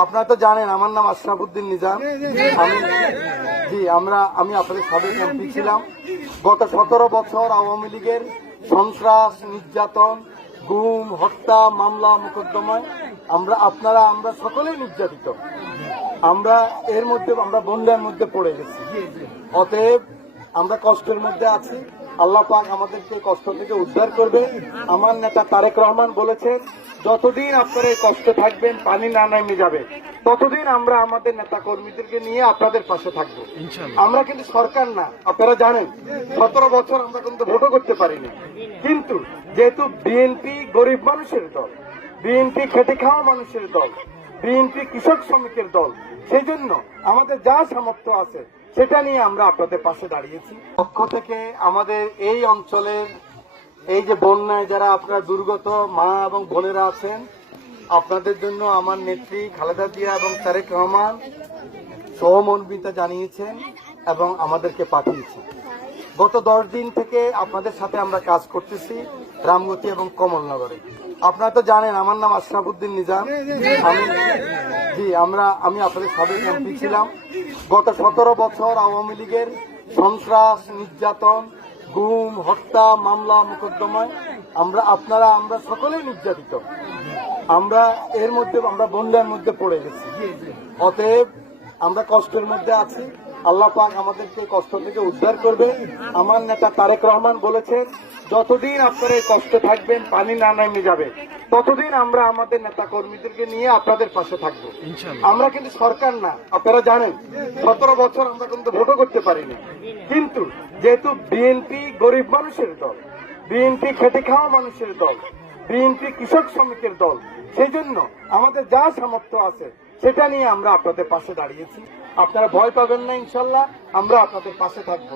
আপনারা তো জানেন, আমার নাম আশরাফুদ্দিন নিজাম। আমি জি, আমরা আমি আপনাদের সাবেক এমপি ছিলাম। গত সতেরো বছর আওয়ামী লীগের সন্ত্রাস, নির্যাতন, গুম, হত্যা, মামলা, মোকদ্দমায় আমরা আপনারা আমরা সকলেই নির্যাতিত। আমরা এর মধ্যে আমরা বন্যার মধ্যে পড়ে গেছি। অতএব আমরা কষ্টের মধ্যে আছি। আল্লাহ পাক আমাদেরকে কষ্ট থেকে উদ্ধার করবে আমার নেতা তারেক রহমান বলেছেন যতদিন আপনারা এই কষ্টে থাকবেন পানি না নেমে যাবে। ততদিন আমরা আমাদের নেতা কর্মীদেরকে নিয়ে আপনাদের পাশে থাকব। আমরা কিন্তু সরকার না আপনারা জানেন সতেরো বছর আমরা কিন্তু ভোটও করতে পারিনি। কিন্তু যেহেতু বিএনপি গরিব মানুষের দল বিএনপি খেটে খাওয়া মানুষের দল বিএনপি কৃষক শ্রমিকের দল সেই জন্য আমাদের যা সামর্থ্য আছে সেটা নিয়ে আমরা আপনাদের পাশে দাঁড়িয়েছি। পক্ষ থেকে আমাদের এই অঞ্চলের এই যে বন্যায় যারা আপনারা দুর্গত মা এবং বোনেরা আছেন, আপনাদের জন্য আমার নেত্রী খালেদা জিয়া এবং তারেক রহমান সহমর্মিতা জানিয়েছেন এবং আমাদেরকে পাঠিয়েছেন। গত দশ দিন থেকে আপনাদের সাথে আমরা কাজ করতেছি রামগতি এবং কমলনগরে। আপনারা তো জানেন, আমার নাম আশরাফুদ্দিন নিজাম। আমি জি, আমরা, আমি আপনাদের সাবেক এমপি ছিলাম। গত সতেরো বছর আওয়ামী লীগের সন্ত্রাস, নির্যাতন, গুম, হত্যা, মামলা, মোকদ্দমায় আমরা, আপনারা, আমরা সকলেই নির্যাতিত। আমরা এর মধ্যে, আমরা বন্যার মধ্যে পড়ে গেছি। অতএব আমরা কষ্টের মধ্যে আছি। আল্লাহ পাক আমাদেরকে কষ্ট থেকে উদ্ধার করবে আমার নেতা তারেক রহমান বলেছেন, যতদিন আপনারা এই কষ্টে থাকবেন, পানি না নেমে যাবে। ততদিন আমরা আমাদের নেতা কর্মীদেরকে নিয়ে আপনাদের পাশে থাকব। আমরা কিন্তু সরকার না আপনারা জানেন। সতেরো বছর আমরা কিন্তু ভোটও করতে পারিনি। কিন্তু যেহেতু বিএনপি গরিব মানুষের দল বিএনপি খেটে খাওয়া মানুষের দল বিএনপি কৃষক শ্রমিকের দল সেই জন্য আমাদের যা সামর্থ্য আছে সেটা নিয়ে আমরা আপনাদের পাশে দাঁড়িয়েছি। আপনারা ভয় পাবেন না ইনশাল্লাহ আমরা আপনাদের পাশে থাকব।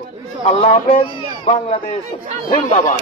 আল্লাহ হাফেজ বাংলাদেশ জিন্দাবাদ।